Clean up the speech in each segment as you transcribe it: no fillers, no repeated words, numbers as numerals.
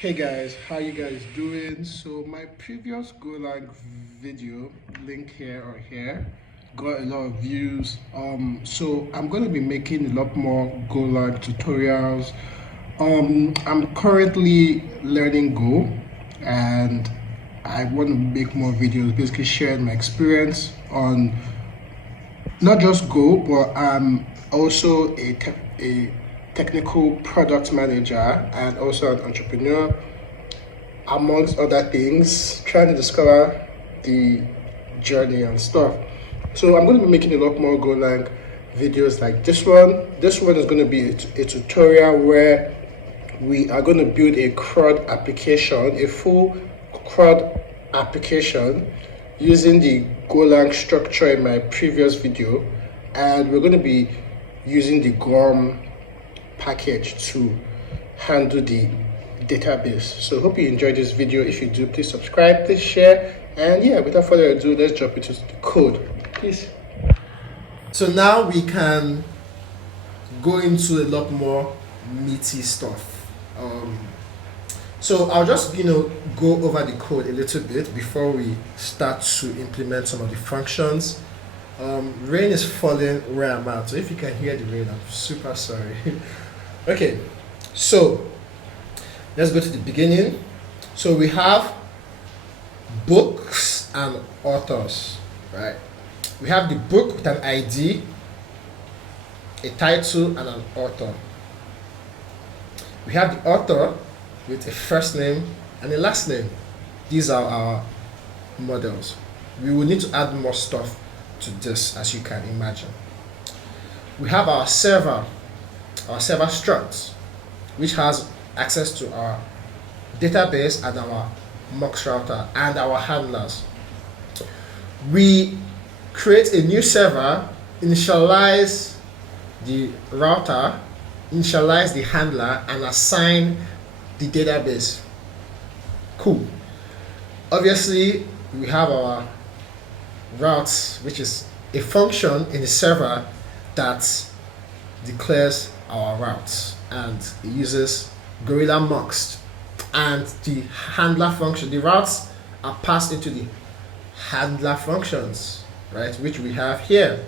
Hey guys, how you guys doing? So my previous Golang video, link here or here, got a lot of views. So I'm going to be making a lot more Golang tutorials. I'm currently learning Go, and I want to make more videos, basically sharing my experience on not just Go, but I'm also a technical product manager and also an entrepreneur, amongst other things, trying to discover the journey and stuff. So I'm going to be making a lot more Golang videos like this one. This one is going to be a tutorial where we are going to build a CRUD application, a full CRUD application using the Golang structure in my previous video, and we're going to be using the Gorm package to handle the database. So hope you enjoyed this video. If you do, please subscribe, please share, and yeah, without further ado, let's jump into the code. Peace. So now we can go into a lot more meaty stuff. So I'll just go over the code a little bit before we start to implement some of the functions. Rain is falling where I'm at, so if you can hear the rain, I'm super sorry. Okay, so let's go to the beginning. So we have books and authors, right? We have the book with an ID, a title, and an author. We have the author with a first name and a last name. These are our models. We will need to add more stuff to this, as you can imagine. We have our server struct, which has access to our database and our mux router and our handlers. We create a new server, initialize the router, initialize the handler, and assign the database. Cool. Obviously, we have our routes, which is a function in the server that declares our routes, and it uses Gorilla Mux, and the handler function. The routes are passed into the handler functions, right, which we have here.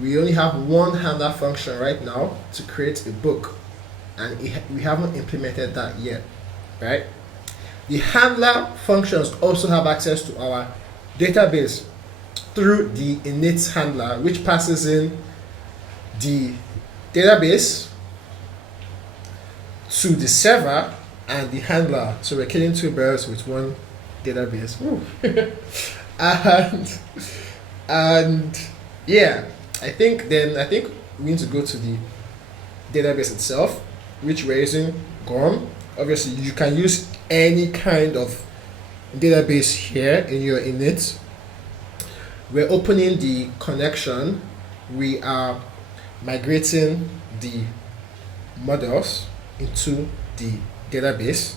We only have one handler function right now to create a book, and we haven't implemented that yet, right? The handler functions also have access to our database through the init handler, which passes in the database to the server and the handler. So we're killing two birds with one database. and yeah, I think we need to go to the database itself, which we're using Gorm. Obviously, you can use any kind of database here in your init. We're opening the connection. We are migrating the models into the database,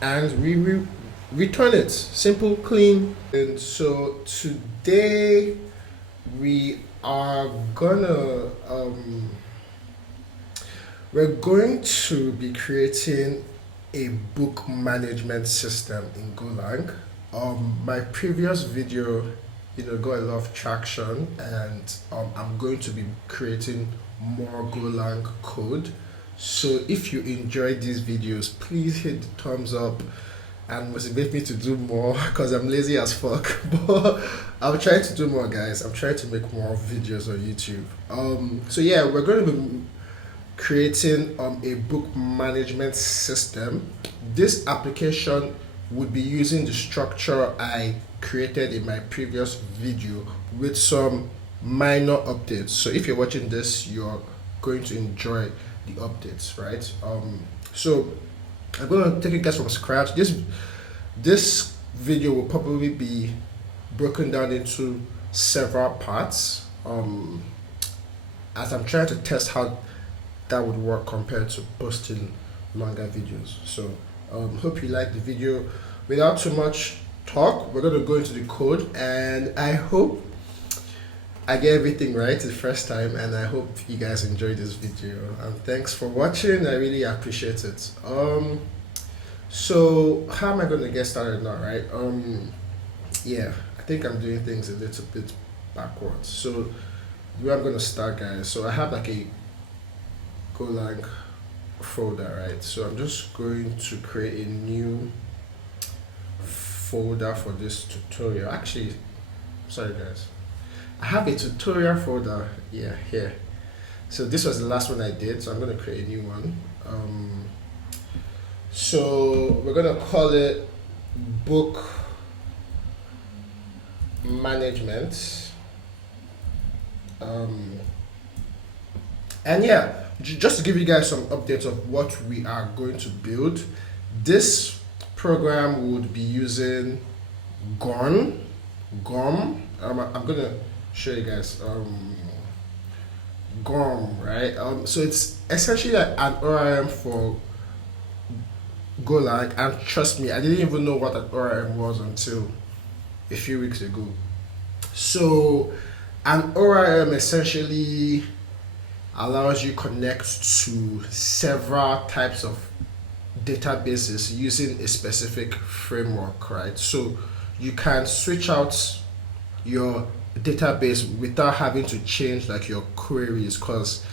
and we return it. Simple, clean. And so today we are gonna we're going to be creating a book management system in Golang. My previous video got a lot of traction, and I'm going to be creating more Golang code. So if you enjoyed these videos, please hit the thumbs up and motivate me to do more, because I'm lazy as fuck. But I'm trying to do more, guys. I'm trying to make more videos on YouTube. So yeah, we're going to be creating a book management system. This application would be using the structure I created in my previous video with some minor updates. So if you're watching this, you're going to enjoy the updates, right? So I'm going to take you guys from scratch. This video will probably be broken down into several parts, as I'm trying to test how that would work compared to posting longer videos. So hope you like the video. Without too much talk, we're going to go into the code, and I hope I get everything right the first time, and I hope you guys enjoyed this video, and thanks for watching. I really appreciate it. So how am I going to get started now, right? Yeah, I think I'm doing things a little bit backwards. So where I'm going to start, guys. So I have like a Golang folder, right? So I'm just going to create a new folder for this tutorial. Actually, sorry guys, I have a tutorial folder, yeah, here. So this was the last one I did, so I'm going to create a new one. So we're going to call it book management. And yeah, just to give you guys some updates of what we are going to build, this program would be using Gorm. I'm gonna show you guys Gorm, right? So it's essentially like an ORM for Golang, and trust me, I didn't even know what an ORM was until a few weeks ago. So an ORM essentially allows you connect to several types of databases using a specific framework, right? So you can switch out your database without having to change like your queries, because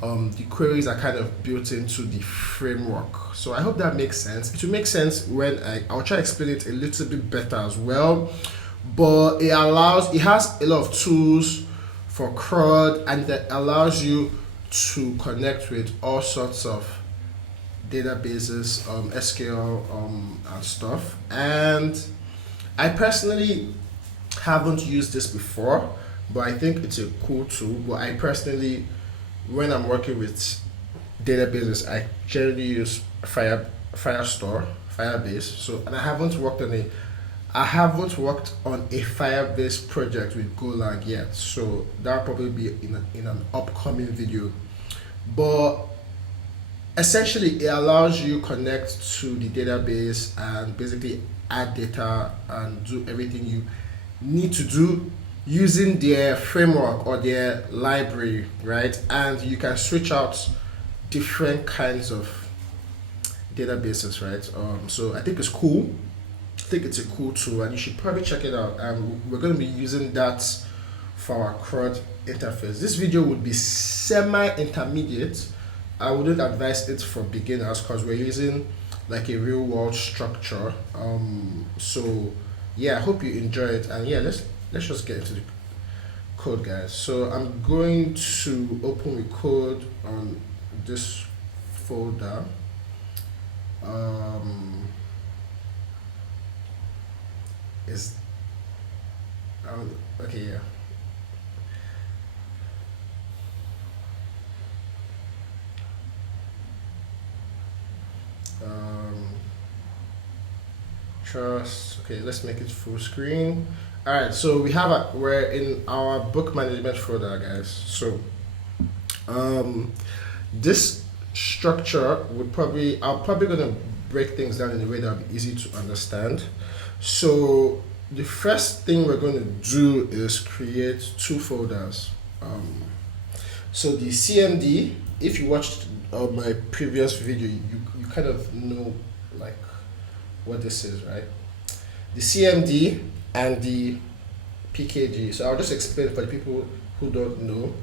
the queries are kind of built into the framework. So I hope that makes sense. It will make sense when I'll try to explain it a little bit better as well. But it has a lot of tools for CRUD, and that allows you to connect with all sorts of databases, SQL, and stuff. And I personally haven't used this before, but I think it's a cool tool. But I personally, when I'm working with databases, I generally use Firebase. So, and I haven't worked on a Firebase project with Golang yet. So that'll probably be in an upcoming video. But essentially, it allows you connect to the database and basically add data and do everything you need to do using their framework or their library, right? And you can switch out different kinds of databases, right? So I think it's cool. I think it's a cool tool, and you should probably check it out. And we're going to be using that for our CRUD interface. This video would be semi-intermediate. I wouldn't advise it for beginners because we're using like a real world structure. So yeah, I hope you enjoy it, and yeah, let's just get into the code, guys. So I'm going to open the code on this folder. Okay, yeah. Trust. Okay, let's make it full screen. All right, so we're in our book management folder, guys. So this structure I'm probably gonna break things down in a way that'll be easy to understand. So the first thing we're going to do is create two folders. So the CMD, if you watched my previous video, you kind of know like what this is, right? The CMD and the PKG. So I'll just explain for the people who don't know.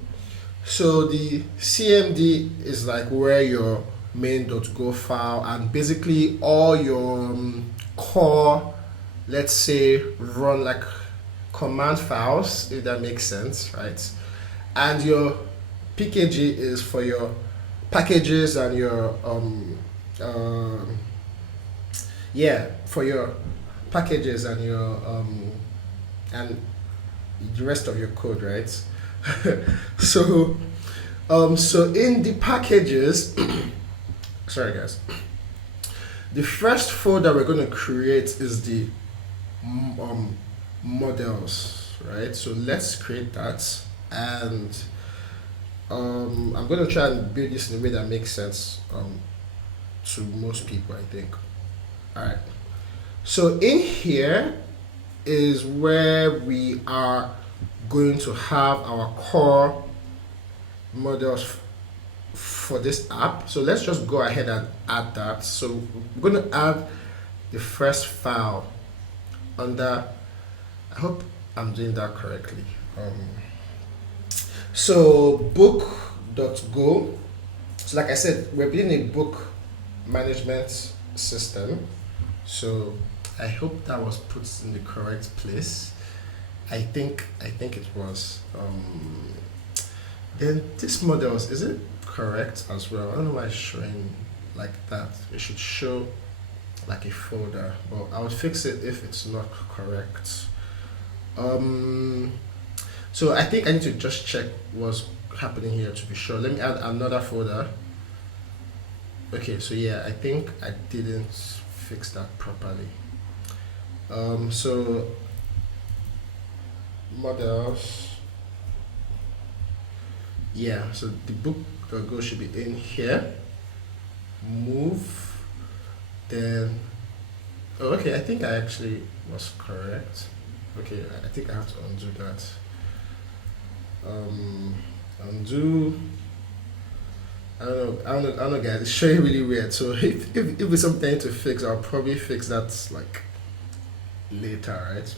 So the CMD is like where your main.go file and basically all your core, let's say, run like command files, if that makes sense, right? And your PKG is for your packages and your for your packages and your and the rest of your code, right? So in the packages sorry guys, the first folder we're going to create is the models, right? So let's create that, and I'm going to try and build this in a way that makes sense to most people, I think. All right, so in here is where we are going to have our core models for this app. So let's just go ahead and add that. So we're going to add the first file under, I hope I'm doing that correctly. So book.go. So like I said, we're building a book management system. So I hope that was put in the correct place. I think it was. Then this models, is it correct as well? I don't know why it's showing like that. It should show like a folder, but I would fix it if it's not correct. So I think I need to just check what's happening here to be sure. Let me add another folder. Okay, so yeah, I think I didn't fix that properly. So models, yeah, so the book.go should be in here. Move, then, oh, okay, I think I actually was correct. Okay, I think I have to undo that. Undo. I don't know, guys. It's showing really weird. So if it's something to fix, I'll probably fix that like later, right?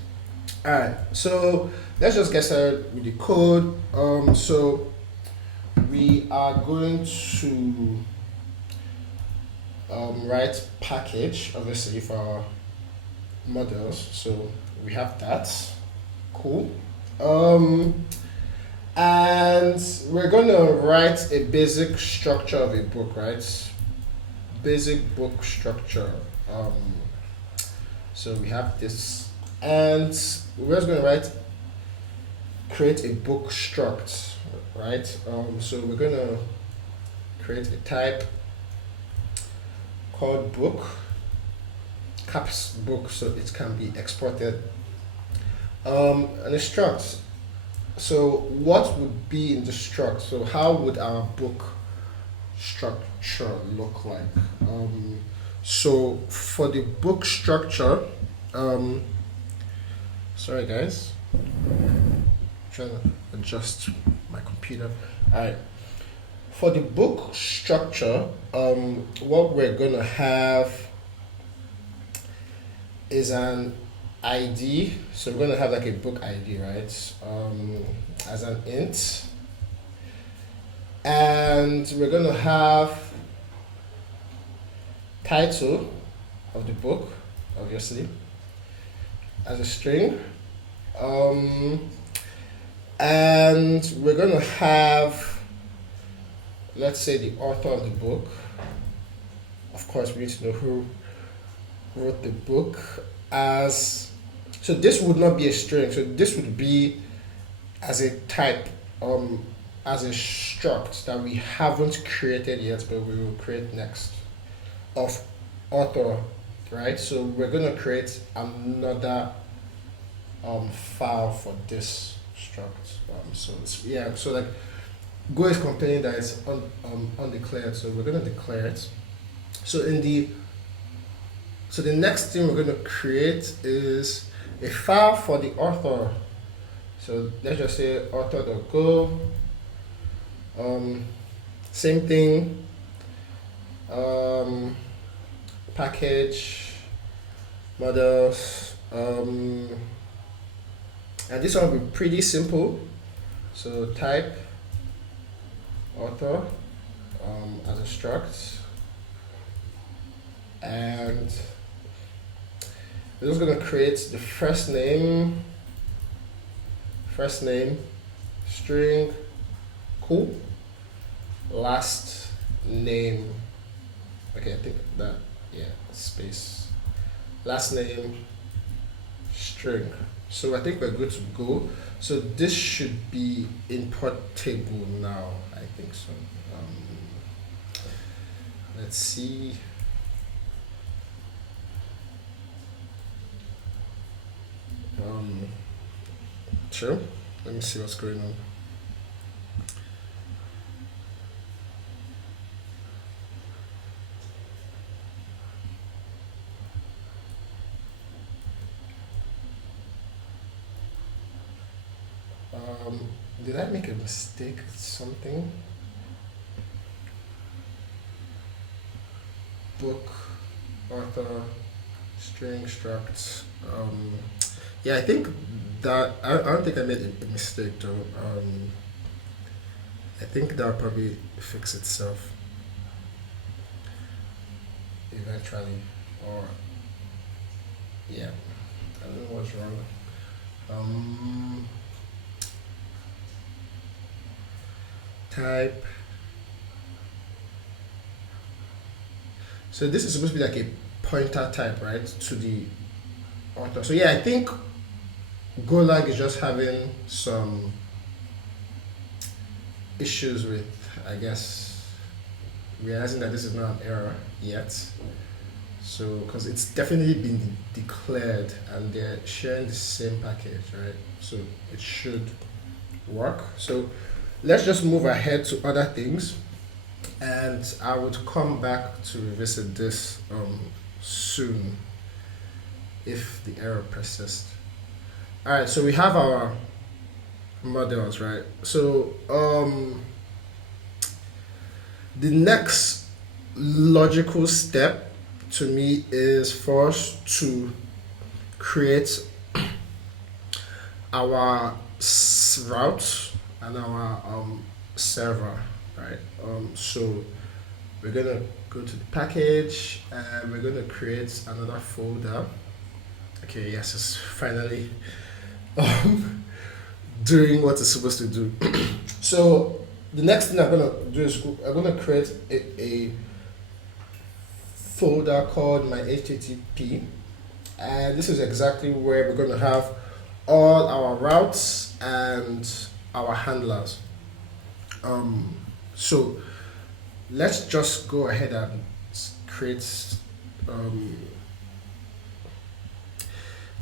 All right. So let's just get started with the code. So we are going to write package, obviously, for our models. So we have that. Cool. And we're going to write a basic structure of a book, right? Basic book structure. So we have this, and we're just going to create a book struct, right? So we're going to create a type called book, caps book, so it can be exported. And a struct. So what would be in the struct? So how would our book structure look like? So for the book structure, sorry guys, I'm trying to adjust my computer. All right. For the book structure, what we're gonna have is an ID. So we're gonna have like a book ID, right? As an int, and we're gonna have title of the book, obviously, as a string, and we're gonna have, let's say, the author of the book. Of course, we need to know who wrote the book. As so this would not be a string, so this would be as a type, as a struct that we haven't created yet, but we will create next, of author, right? So we're gonna create another file for this struct. So it's, yeah, so like Go is complaining that it's undeclared, so we're gonna declare it. So the next thing we're going to create is a file for the author. So let's just say author.go. Same thing. Package models. And this one will be pretty simple. So type author as a struct, and we're just going to create the first name, string, cool, last name, okay, I think that, yeah, space, last name, string. So I think we're good to go. So this should be importable now, I think so. Let's see. Sure. Let me see what's going on. Did I make a mistake with something? book author string struct. Yeah, I think that I don't think I made a mistake though. I think that'll probably fix itself eventually. Or yeah, I don't know what's wrong. Um, Type. So this is supposed to be like a pointer type, right, to the author. So yeah, I think Golang is just having some issues with, I guess, realizing that this is not an error yet. So, because it's definitely been declared and they're sharing the same package, right? So it should work. So let's just move ahead to other things, and I would come back to revisit this soon if the error persists. All right, so we have our models, right? So the next logical step to me is for us to create our route and our server, right? So we're gonna go to the package and we're gonna create another folder. Okay, yes, it's finally um, doing what it's supposed to do. So the next thing I'm gonna do is I'm gonna create a folder called my HTTP, and this is exactly where we're gonna have all our routes and our handlers. So let's just go ahead and create. I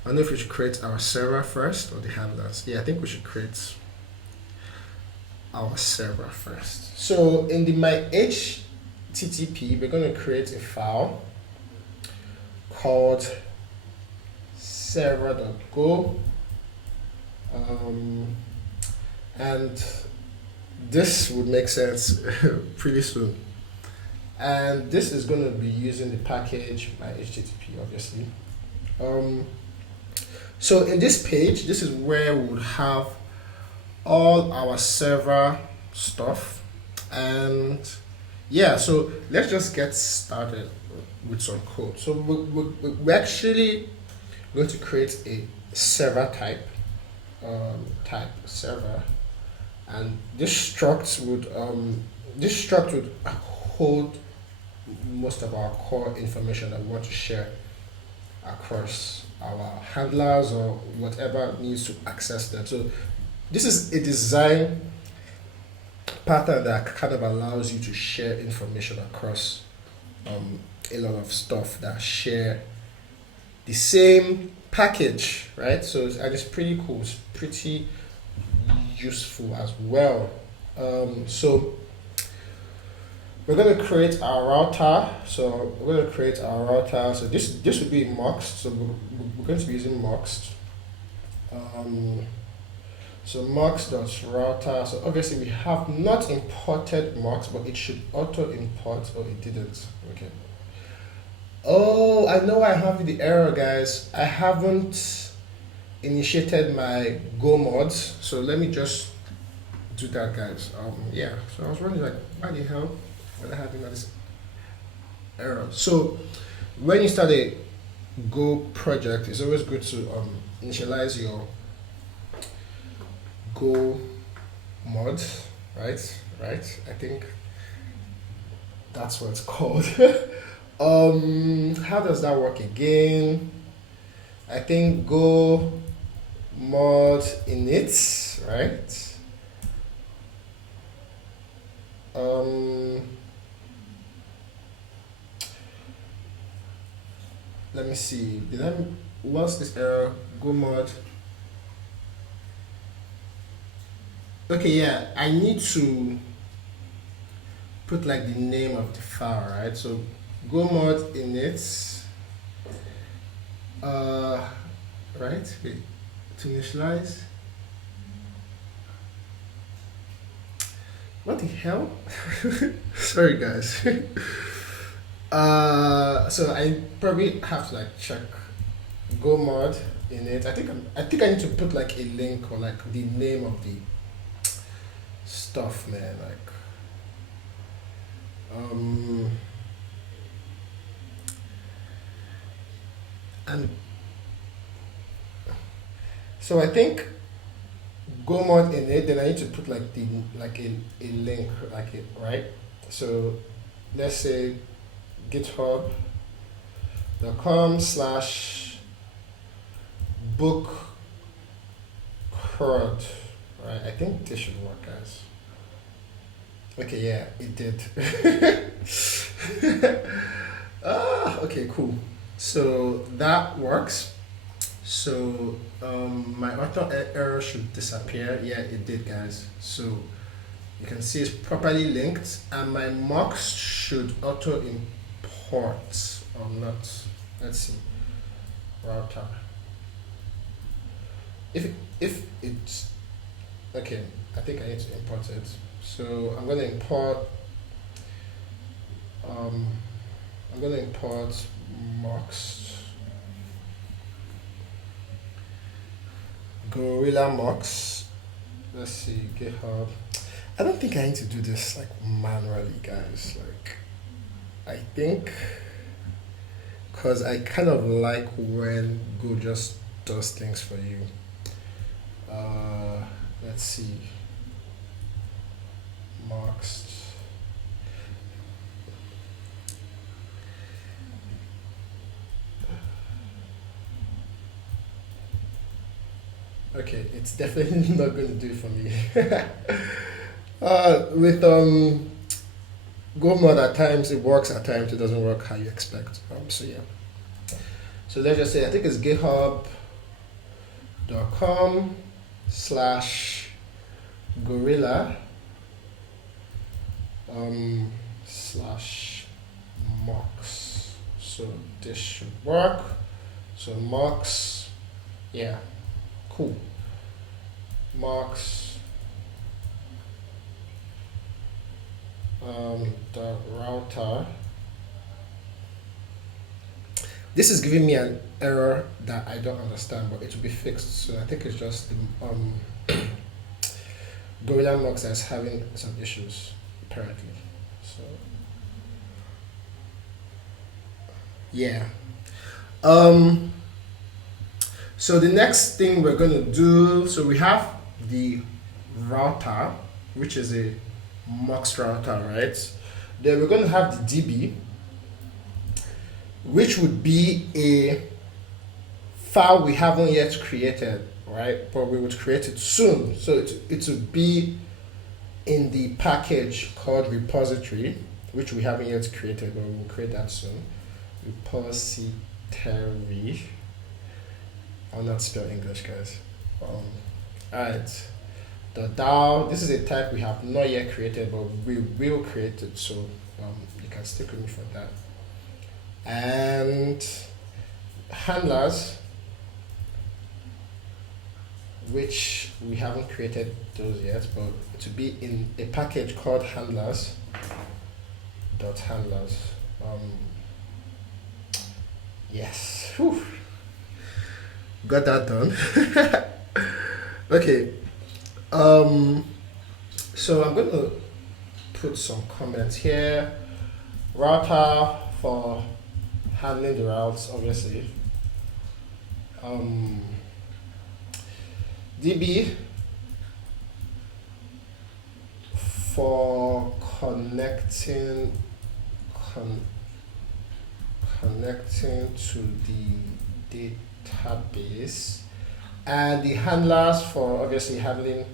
don't know if we should create our server first or the handlers. Yeah, I think we should create our server first. So in the my HTTP, we're going to create a file called server.go, and this would make sense pretty soon. And this is going to be using the package my HTTP, obviously. So in this page, this is where we would have all our server stuff. And yeah, so let's just get started with some code. So we're actually going to create a server type, type server, and this struct would hold most of our core information that we want to share across our handlers or whatever needs to access them. So this is a design pattern that kind of allows you to share information across a lot of stuff that share the same package, right? So and it's pretty cool. It's pretty useful as well. So we're going to create our router. So we're going to create our router. So this would be Moxt. So we're going to be using Moxt. So Moxt.router. So obviously we have not imported Moxt, but it should auto import. Oh, it didn't. Okay. Oh, I know I have the error, guys. I haven't initiated my Go mods. So let me just do that, guys. Yeah. So I was wondering, like, why the hell am I having this error? So when you start a Go project, it's always good to initialize your Go mod, right? Right. I think that's what it's called. How does that work again? I think Go mod init, right? Let me see. What's this error? Go mod. Okay, yeah, I need to put like the name of the file, right? So go mod init, right? Wait, to initialize. What the hell? Sorry, guys. So I probably have to like check Go mod in it. I think I need to put like a link or like the name of the stuff, man. Like and so I think Go mod in it. Then I need to put like the like a link like it right. So let's say github.com/book crud. Right. I think this should work, guys. Okay, yeah, it did. Okay, cool. So that works. So my auto error should disappear. Yeah, it did, guys. So you can see it's properly linked, and my mocks should auto import or not. Let's see. Router. If it's okay, I think I need to import it. So I'm gonna import um mocks gorilla mocks. Let's see, GitHub. I don't think I need to do this like manually, guys. Like I think because I kind of like when Go just does things for you. Let's see. Mocks. Okay, it's definitely not going to do it for me. With Go mod at times it works, at times it doesn't work how you expect. So yeah. So let's just say I think it's github.com/gorilla slash mocks. So this should work. So mocks, yeah, cool. Mocks the router. This is giving me an error that I don't understand, but it will be fixed. So I think it's just the Gorilla Mux that's having some issues apparently. So yeah. So the next thing we're gonna do, so we have the router, which is a Mux router, right? Then we're gonna have the DB, which would be a file we haven't yet created, right? But we would create it soon. So it would be in the package called repository, which we haven't yet created, but we'll create that soon. Repository. I'll not spell English, guys. Alright. The DAO, this is a type we have not yet created, but we will create it, so you can stick with me for that. And handlers, which we haven't created those yet, but to be in a package called handlers. Handlers. Yes. Whew. Got that done. Okay. So I'm going to put some comments here. Router for handling the routes, obviously. DB for connecting to the database, and the handlers for obviously handling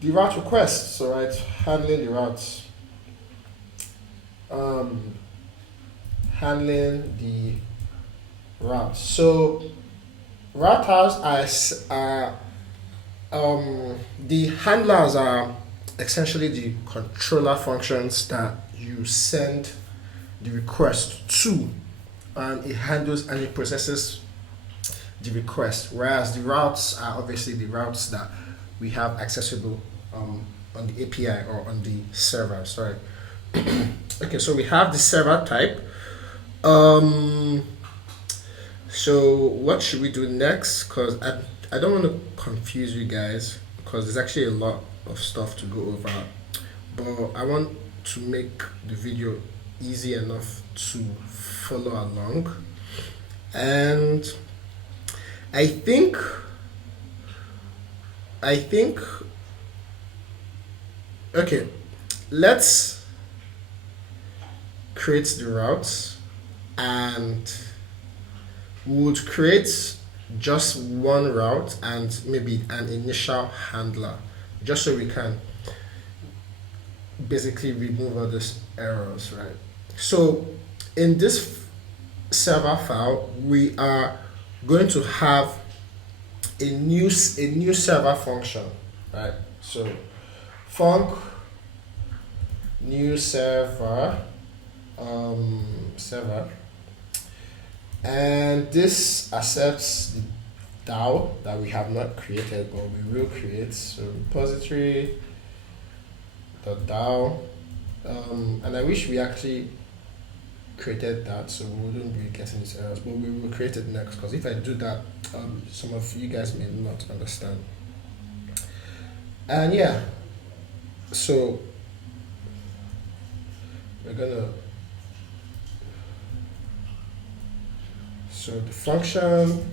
the route requests. So right, handling the routes, handling the routes. So routers are the handlers are essentially the controller functions that you send the request to, and it handles and it processes the request, whereas the routes are obviously the routes that we have accessible on the API or on the server. Sorry. Okay, so we have the server type. Um, so what should we do next? Because I don't want to confuse you guys because there's actually a lot of stuff to go over. But I want to make the video easy enough to follow along. And I think I think okay, let's create the routes and we would create just one route and maybe an initial handler just so we can basically remove all these errors, right? So in this server file, we are going to have a new server function, right? So func new server, and this accepts the DAO that we have not created but we will create. So repository .dao, and I wish we actually created that so we wouldn't be getting these errors, but we will create it next because if I do that, some of you guys may not understand. And yeah, so we're gonna, so the function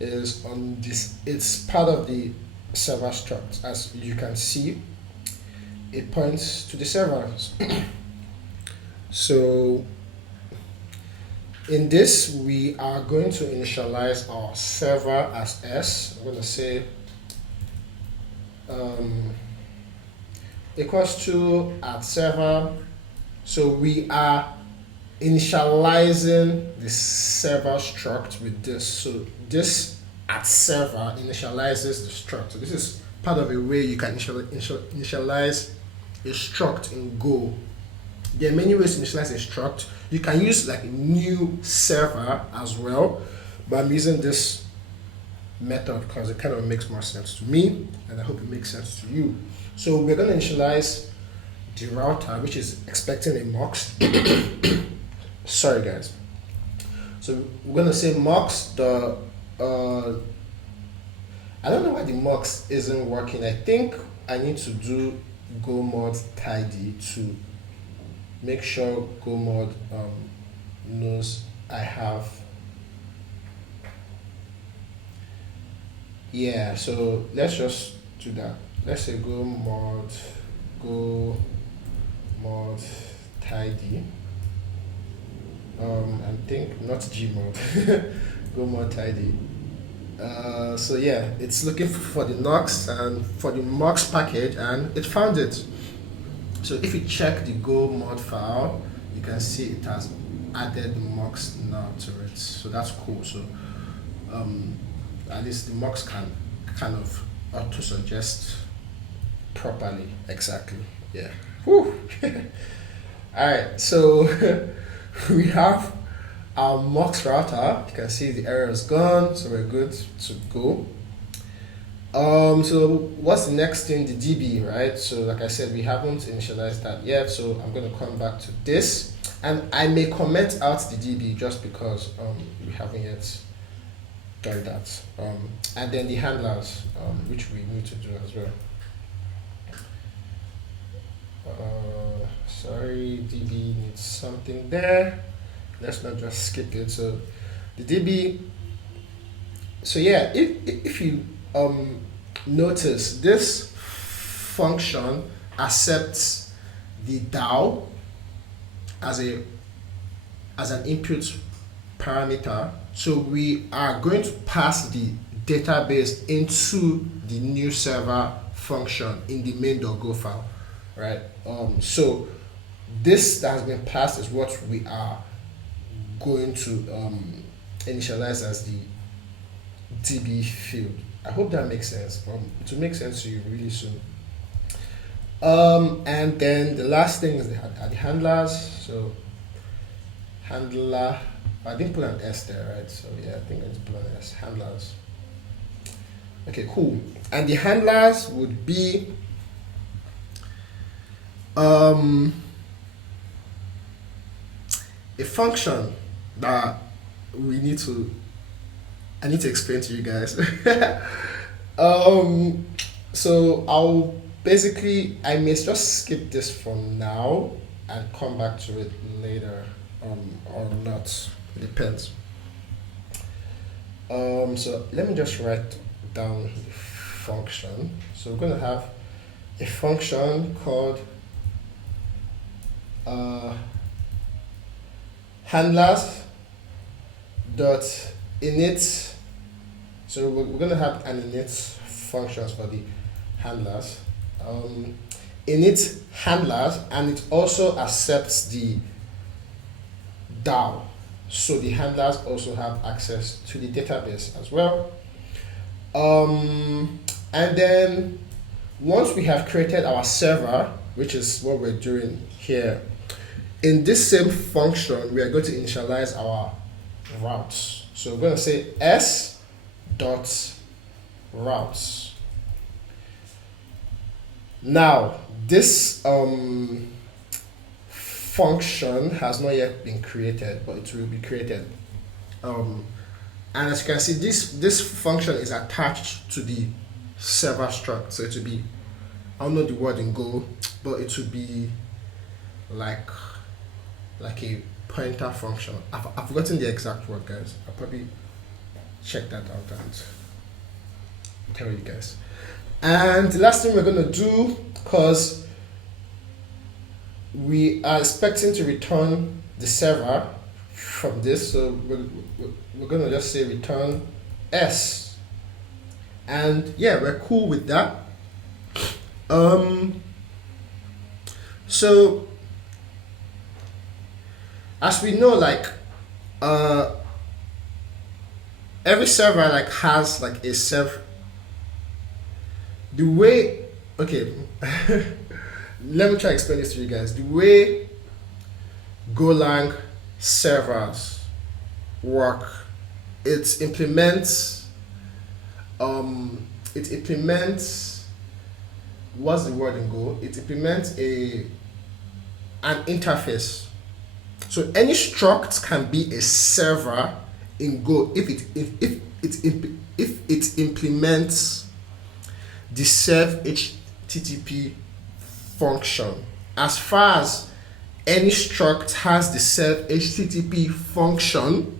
is on this, it's part of the server struct. As you can see, it points to the servers. So in this, we are going to initialize our server as S. I'm going to say equals to @server. So we are initializing the server struct with this. So this @server initializes the struct. So this is part of a way you can initialize a struct in Go. There are many ways to initialize a struct. You can use like a new server as well, but I'm using this method because it kind of makes more sense to me, and I hope it makes sense to you. So we're going to initialize the router, which is expecting a mux. Sorry guys. So we're going to say mux the I don't know why the mux isn't working. I think I need to do go mod tidy to make sure go mod knows I have. Yeah, so let's just do that. Let's say go mod tidy. I think not gmod. Go mod tidy. So yeah, it's looking for the mux and for the mux package, and it found it. So if you check the go mod file, you can see it has added the mux now to it. So that's cool. So at least the mux can kind of auto suggest properly. Exactly. Yeah. Whew. All right. So we have our mux router. You can see the error is gone, so we're good to go. So what's the next thing? The DB, right? So like I said, we haven't initialized that yet, so I'm going to come back to this, and I may comment out the DB just because we haven't yet done that. And then the handlers, which we need to do as well. Sorry, DB needs something there. Let's not just skip it. So the DB, so yeah, if you notice, this function accepts the DAO as an input parameter. So we are going to pass the database into the new server function in the main.go file, right? So this that has been passed is what we are going to initialize as the DB field. I hope that makes sense. It will make sense to you really soon. And then the last thing is the handlers. So handler, I didn't put an S there, right? So yeah, I think I just put an S. Handlers. Okay, cool. And the handlers would be Um, a function that I need to explain to you guys. um, so I may just skip this for now and come back to it later, or not. It depends. So let me just write down the function. So we're gonna have a function called uh, handlers dot init. So we're gonna have an init functions for the handlers. Init handlers, and it also accepts the DAO. So the handlers also have access to the database as well. And then once we have created our server, which is what we're doing here, in this same function, we are going to initialize our routes. So we're going to say s dot routes. Now, this function has not yet been created, but it will be created. And as you can see, this function is attached to the server struct. So it will be, I don't know the word in Go, but it will be like a pointer function. I've forgotten the exact word, guys. I'll probably check that out and tell you guys. And the last thing we're going to do, because we are expecting to return the server from this, so we're going to just say return s. And yeah, we're cool with that. So as we know, like every server like has like a server. The way, okay, let me try to explain this to you guys. The way Golang servers work, it implements what's the word in Go? It implements an interface. So any struct can be a server in Go if it implements the serve HTTP function. As far as any struct has the serve HTTP function,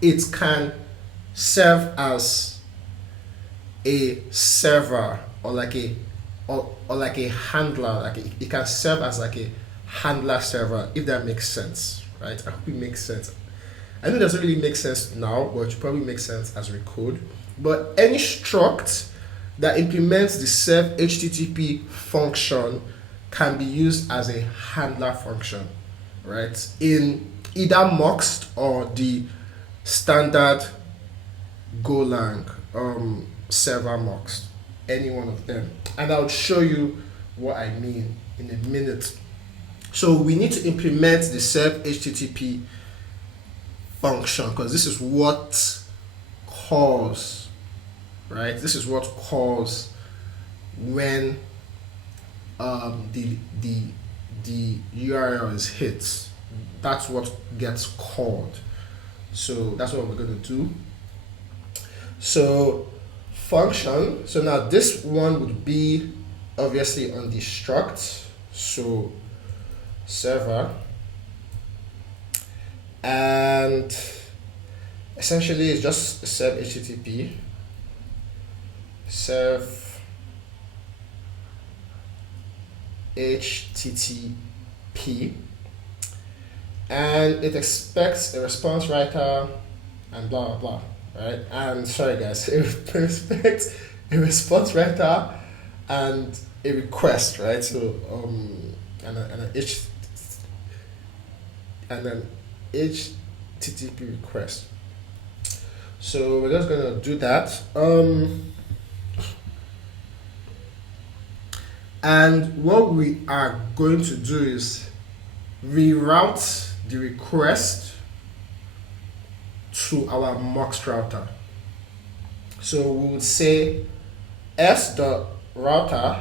it can serve as a server or like a handler. Like it can serve as like a handler server, if that makes sense, right? I hope it makes sense. I know it doesn't really make sense now, but it probably makes sense as we code. But any struct that implements the serve HTTP function can be used as a handler function, right? In either Muxt or the standard Golang server Muxt, any one of them. And I'll show you what I mean in a minute. So we need to implement the serve HTTP function because this is what calls, right? This is what calls when the URL is hit. That's what gets called. So that's what we're going to do. So function. So now this one would be obviously on the struct. So server, and essentially it's just serve HTTP, serve HTTP, and it expects a response writer and blah blah blah, right? And sorry guys, it expects a response writer and a request, right? So and an HTTP request. So we're just gonna do that. And what we are going to do is reroute the request to our Muxt router. So we would say s.router,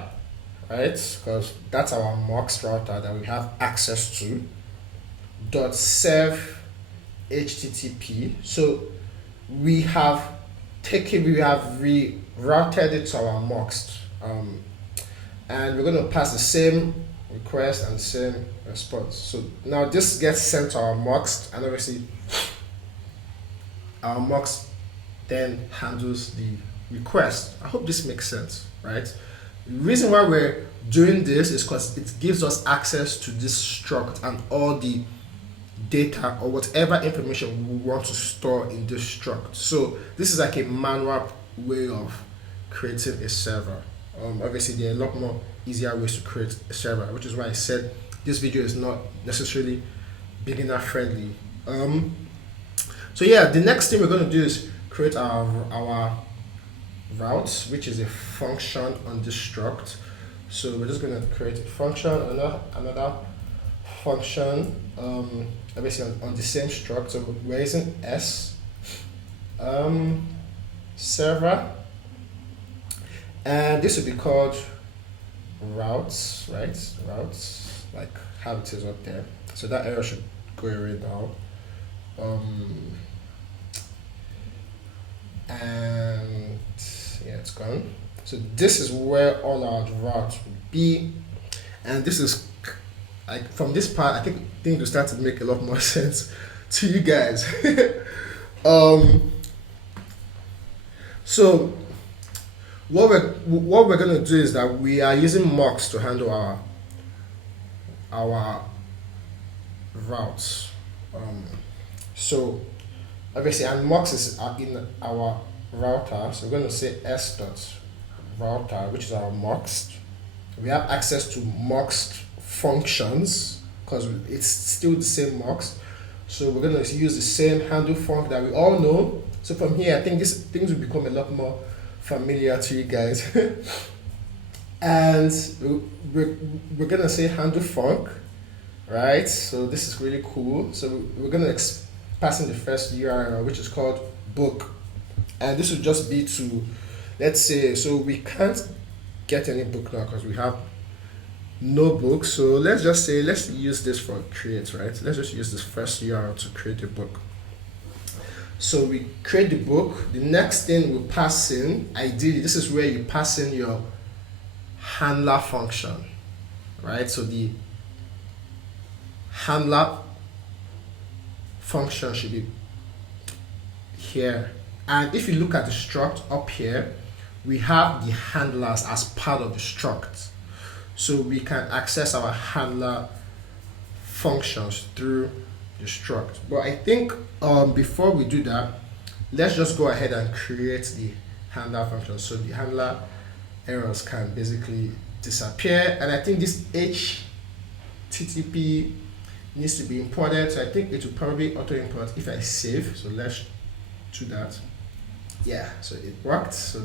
right? Because that's our mux router that we have access to. Dot serve HTTP. So we have rerouted it to our mux, and we're going to pass the same request and same response. So now this gets sent to our mux, and obviously our mux then handles the request. I hope this makes sense, right? The reason why we're doing this is because it gives us access to this struct and all the data or whatever information we want to store in this struct. So this is like a manual way of creating a server. Obviously there are a lot more easier ways to create a server, which is why I said this video is not necessarily beginner friendly. So yeah, the next thing we're going to do is create our routes, which is a function on this struct. So we're just going to create a function, another function, obviously on the same struct. So we're using s server, and this will be called routes, right? Routes, like how it is up there. So that error should go away now. And yeah, it's gone. So this is where all our routes will be, and this is like from this part I think things will start to make a lot more sense to you guys. So what we're gonna do is that we are using mux to handle our routes. So obviously, and mux is in our router, so we're going to say s dot router, which is our mux. We have access to mux functions because it's still the same mux. So we're going to use the same handle func that we all know. So from here, I think things will become a lot more familiar to you guys. And we're going to say handle func, right? So this is really cool. So we're going to pass in the first URL, which is called book, and this will just be to, let's say, so we can't get any book now because we have no book. So let's just say, let's use this for create, right? Let's just use this first URL to create a book. So we create the book. The next thing we pass in, ideally, this is where you pass in your handler function, right? So the handler function should be here, and if you look at the struct up here, we have the handlers as part of the struct, so we can access our handler functions through the struct. But I think before we do that, let's just go ahead and create the handler function so the handler errors can basically disappear. And I think this HTTP needs to be imported, so I think it will probably auto import if I save. So let's do that. Yeah, so it worked. So